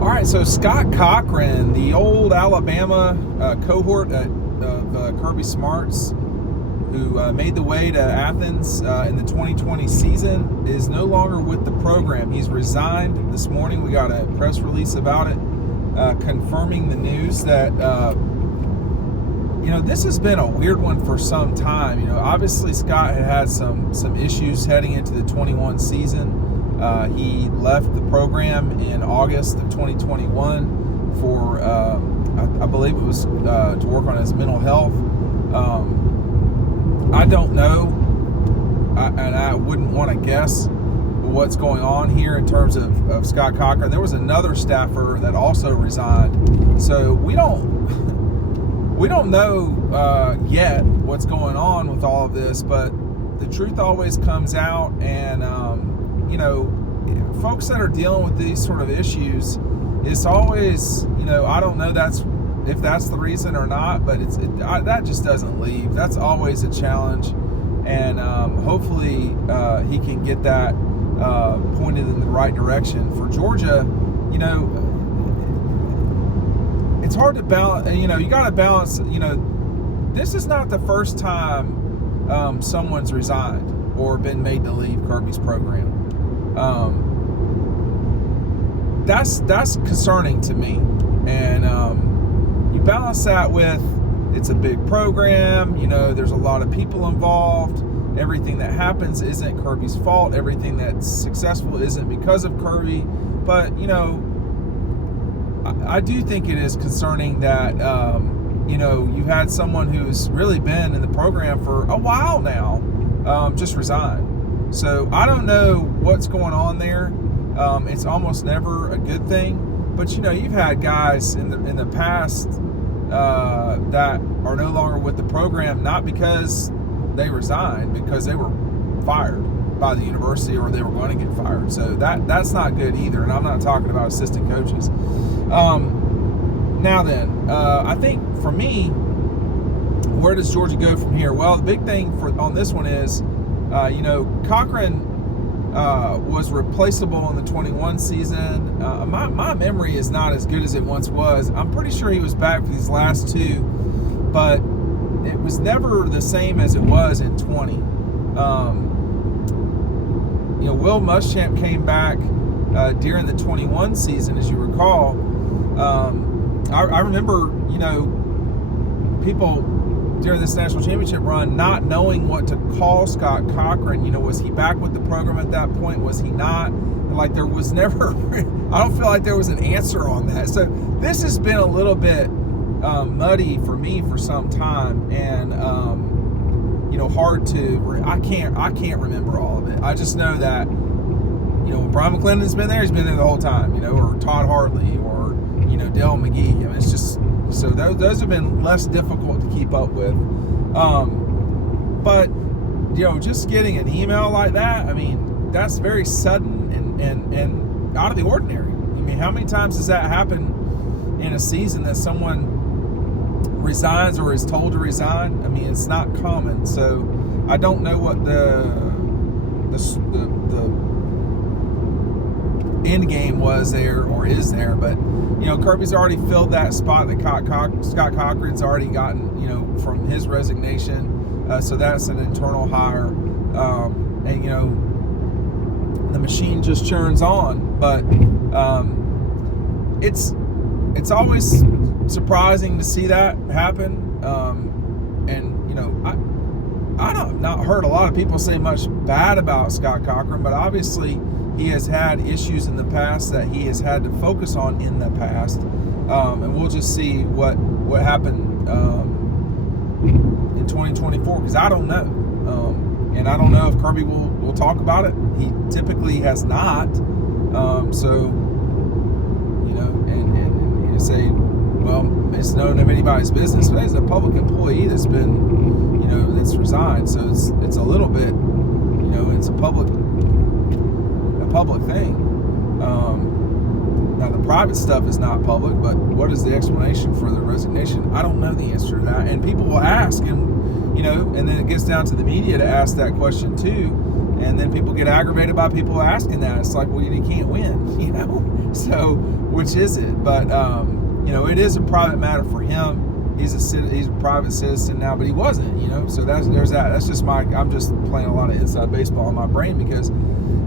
All right, so Scott Cochran, the old Alabama cohort of Kirby Smarts, who made the way to Athens in the 2020 season, is no longer with the program. He's resigned this morning. We got a press release about it, confirming the news that, this has been a weird one for some time. Obviously Scott had some issues heading into the 21 season. He left the program in August of 2021 for, I believe it was to work on his mental health. I don't know, and I wouldn't want to guess what's going on here in terms of Scott Cochran. There was another staffer that also resigned, so we don't know yet what's going on with all of this. But the truth always comes out, and folks that are dealing with these sort of issues, it's always, I don't know if that's the reason or not, but that just doesn't leave. That's always a challenge, and hopefully he can get that pointed in the right direction. For Georgia, it's hard to balance. You got to balance. This is not the first time someone's resigned or been made to leave Kirby's program. That's concerning to me, and you balance that with it's a big program. There's a lot of people involved. Everything that happens isn't Kirby's fault. Everything that's successful isn't because of Kirby. But I do think it is concerning that you've had someone who's really been in the program for a while now just resign. So I don't know what's going on there. It's almost never a good thing. But you've had guys in the past that are no longer with the program, not because they resigned, because they were fired by the university or they were going to get fired. So that's not good either. And I'm not talking about assistant coaches. Now then, I think for me, where does Georgia go from here? Well, the big thing on this one is, Cochran was replaceable in the 21 season. My memory is not as good as it once was. I'm pretty sure he was back for these last two, but it was never the same as it was in 20. Will Muschamp came back during the 21 season, as you recall. I remember, people during this national championship run not knowing what to call Scott Cochran. Was he back with the program at that point? Was he not? Like, there was never, I don't feel like there was an answer on that. So this has been a little bit muddy for me for some time, and hard to, I can't remember all of it. I just know that, Brian McClendon's been there, he's been there the whole time, or Todd Hartley, or, Dale McGee. It's just, so those have been less difficult to keep up with. But, just getting an email like that, that's very sudden and out of the ordinary. How many times does that happen in a season that someone resigns or is told to resign? It's not common. So I don't know what the end game was there or is there, but Kirby's already filled that spot that Scott Cochran's already gotten from his resignation, so that's an internal hire, and the machine just churns on. But it's always surprising to see that happen, and I've not heard a lot of people say much bad about Scott Cochran, but obviously he has had issues in the past that he has had to focus on in the past, and we'll just see what happened in 2024, because I don't know, and I don't know if Kirby will talk about it. He typically has not, so and you say, well, it's none of anybody's business. But he's a public employee that's been, that's resigned, so it's a little bit, it's a public thing. Now the private stuff is not public, but what is the explanation for the resignation? I don't know the answer to that, and people will ask, and and then it gets down to the media to ask that question too, and then people get aggravated by people asking that. It's like, well, you can't win, So, which is it? But it is a private matter for him. He's a private citizen now, but he wasn't. So there's that. That's just I'm just playing a lot of inside baseball in my brain because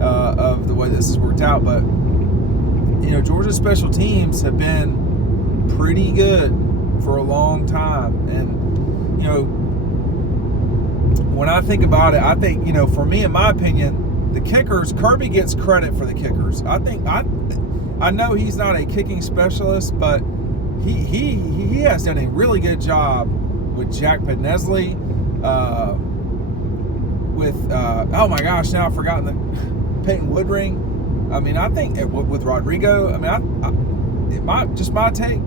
of the way this has worked out. But Georgia's special teams have been pretty good for a long time, and when I think about it, I think for me, in my opinion, the kickers, Kirby gets credit for the kickers. I know he's not a kicking specialist, but he has done a really good job with Jack Pednesley, with oh my gosh, now I've forgotten the Peyton Woodring. I mean, I think with Rodrigo. I mean, my take.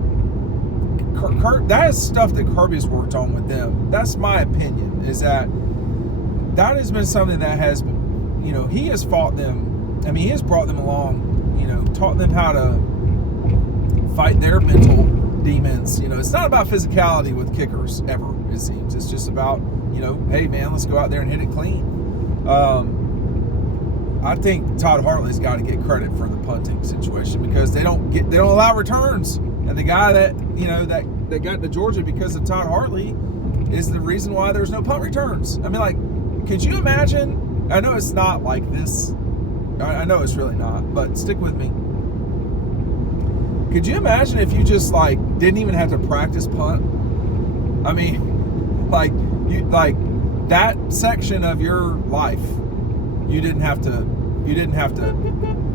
That is stuff that Kirby's worked on with them. That's my opinion. Is that has been something that has been, he has fought them. I mean, he has brought them along. Taught them how to fight their mental demons. It's not about physicality with kickers ever, it seems. It's just about, hey man, let's go out there and hit it clean. I think Todd Hartley's got to get credit for the punting situation because they don't allow returns. And the guy that got to Georgia because of Todd Hartley is the reason why there's no punt returns. I mean, could you imagine? I know it's not like this. I know it's really not, but stick with me. Could you imagine if you just didn't even have to practice punt? I mean, that section of your life, you didn't have to.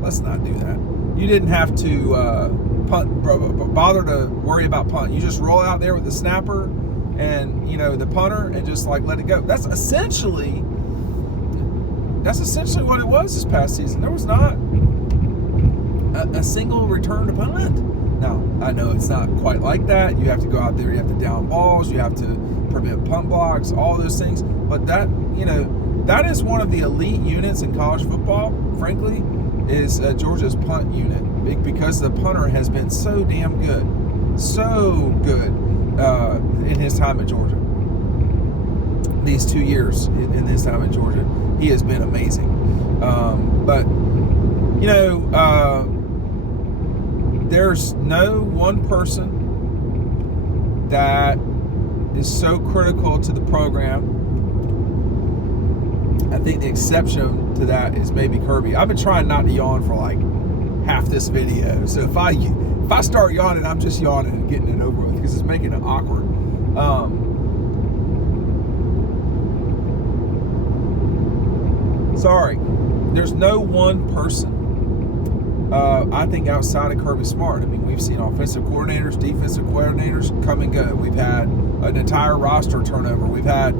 Let's not do that. You didn't have to bother to worry about punt. You just roll out there with the snapper and the punter and just let it go. That's essentially what it was this past season. There was not a single return to punt. Now, I know it's not quite like that. You have to go out there, you have to down balls, you have to prevent punt blocks, all those things. But that is one of the elite units in college football, frankly, is Georgia's punt unit, because the punter has been so damn good in his time at Georgia. These 2 years in his time at Georgia, he has been amazing. But there's no one person that is so critical to the program. I think the exception to that is maybe Kirby. I've been trying not to yawn for half this video. So if I start yawning, I'm just yawning and getting it over with because it's making it awkward. Sorry. There's no one person, I think, outside of Kirby Smart. I mean, we've seen offensive coordinators, defensive coordinators come and go. We've had an entire roster turnover. We've had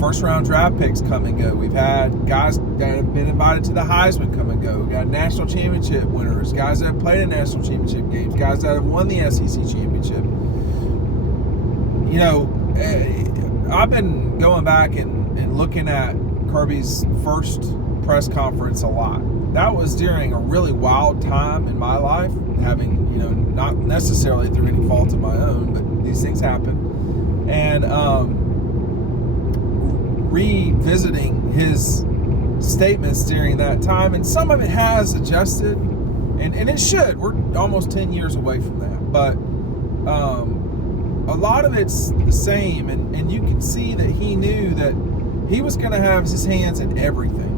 first-round draft picks come and go. We've had guys that have been invited to the Heisman come and go. We've got national championship winners, guys that have played in national championship games, guys that have won the SEC championship. I've been going back and looking at Kirby's first press conference a lot. That was during a really wild time in my life, having, not necessarily through any fault of my own, but these things happen. And revisiting his statements during that time, and some of it has adjusted, and it should. We're almost 10 years away from that, but a lot of it's the same, and you can see that he knew that he was going to have his hands in everything.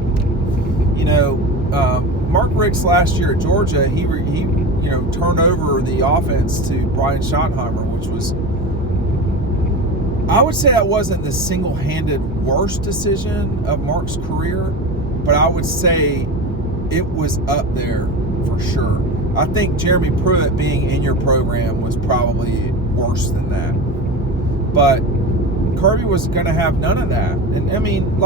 Mark Richt's last year at Georgia, he turned over the offense to Brian Schottenheimer, which was, I would say, that wasn't the single-handed worst decision of Mark's career, but I would say it was up there for sure. I think Jeremy Pruitt being in your program was probably worse than that. But Kirby was going to have none of that. And I mean,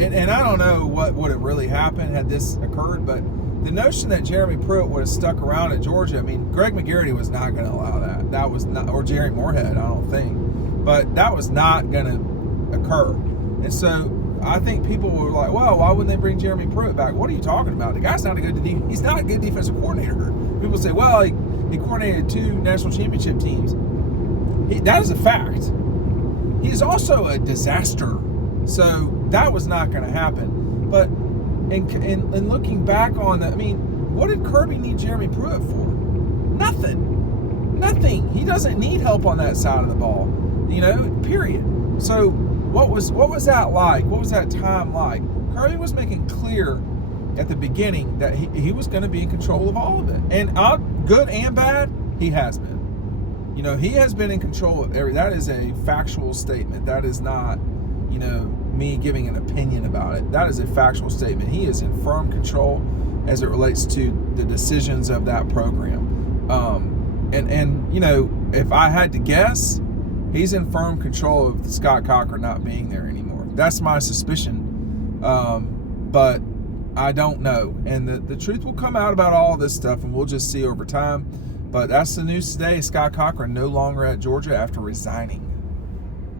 and I don't know what would have really happened had this occurred, but the notion that Jeremy Pruitt would have stuck around at Georgia, I mean, Greg McGarity was not going to allow that. That was not, or Jerry Moorhead, I don't think. But that was not going to occur. And so I think people were like, well, why wouldn't they bring Jeremy Pruitt back? What are you talking about? The guy's not he's not a good defensive coordinator. People say, well, he coordinated 2 national championship teams. That is a fact. He is also a disaster. So that was not going to happen. But And looking back on that, I mean, what did Kirby need Jeremy Pruitt for? Nothing. He doesn't need help on that side of the ball, period. So what was that like? What was that time like? Kirby was making clear at the beginning that he was going to be in control of all of it. And good and bad, he has been. He has been in control of everything. That is a factual statement. That is not, me giving an opinion about it. That is a factual statement. He is in firm control as it relates to the decisions of that program. And if I had to guess, he's in firm control of Scott Cochran not being there anymore. That's my suspicion. But I don't know. And the truth will come out about all this stuff, and we'll just see over time. But that's the news today. Scott Cochran no longer at Georgia after resigning.